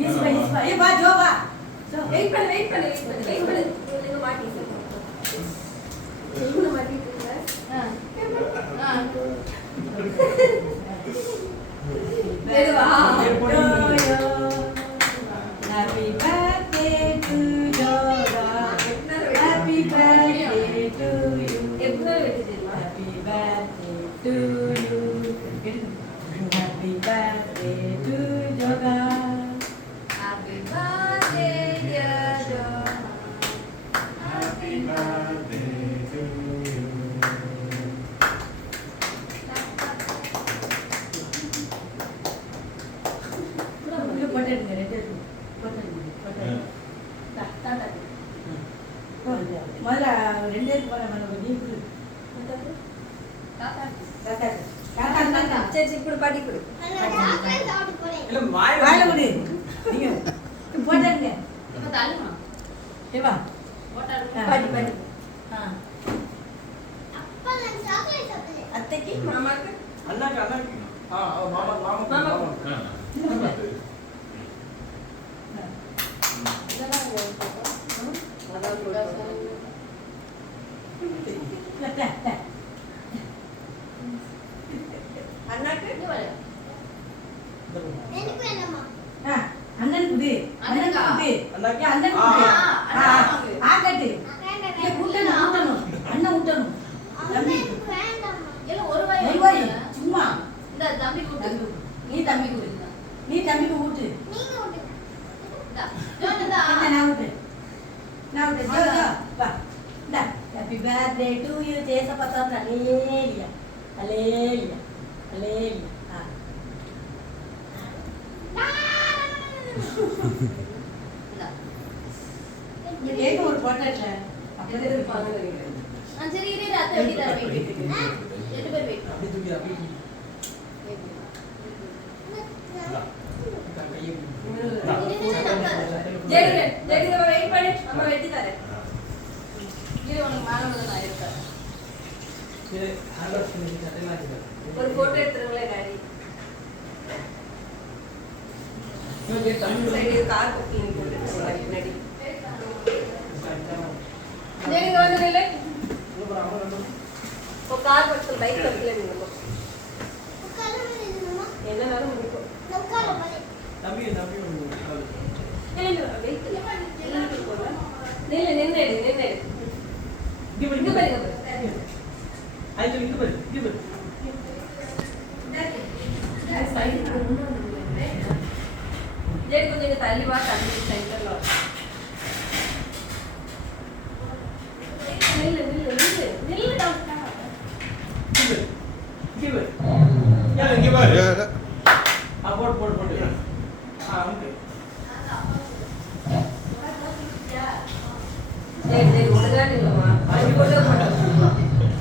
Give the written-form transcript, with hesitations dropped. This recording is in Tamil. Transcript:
इसमें ये बात जो बात வெயிட் பண்ணு நீங்க மாட்டிட்டு நீங்க மாட்டிட்டு ரெடிவா happy birthday to Jora happy birthday to you எப்போ வெட்டிட்டீங்களா happy birthday to you happy birthday to Jora happy birthday dear Jona Happy birthday to you. இது போட்டுடுங்க ரெண்டு போட்டுடுங்க முதல்ல ரெண்டே போற மாதிரி நீ கொடு தாத்தா சரி இப்படி பாட்டி கொடு இல்ல வாய் வாயில கொடு நீங்க போட்டுடுங்க இப்ப தள்ளுமா ஏவா பாட்டி பாட்டி அத்தைக்கு மாமாக்கு அண்ணாக்கு மாமா அண்ணாக்கு அண்ணன் குடு அண்ணன் குடு அண்ணாக்கு அண்ணன் குடு ஆகட்டு ஊட்டணும் அண்ணன் ஊட்டணும் தம்பி ஒரு வாய் சும்மா நீ தம்பிக்கு ஊட்டு நான் ஊட்டு ஜோ வா இந்தா ஹேப்பி பர்த்டே டு யூ தேச பத்தா அலேலியா அலேலியா அலேலியா கேக்க ஒரு போட்டோ இல்ல அப்படியே இருப்பாங்க சரி இரு அத்தை வெட்டி தர வெயிட் ரெண்டு பேர் வெயிட் அப்படி தூக்கி அப்படி ஜெடி வெயிட் பண்ணு அம்மா வெட்டி தரேன் இது உனக்கு மேல வந்து நான் இருக்கேன் ஒரு போட்டோ எடுத்துருங்களே டாடி சைடு கார் புக்கிங் போட்டு பின்னாடி ஜெடி வந்து நில்லு இப்போ கார் பக்கத்துல பைக் பக்கத்துல நில்லுங்க என்ன நேரம் முடிக்கும் தம்பி நில்லு வெயிட் நில்லு நின்னு எடு இங்க பாருங்க ஐயோ இங்க பாரு ஜெடி கொஞ்சம் தள்ளி வா தள்ளி சென்டர்ல நில்லு டாக்டர் இங்க பாரு போடு ஜெடி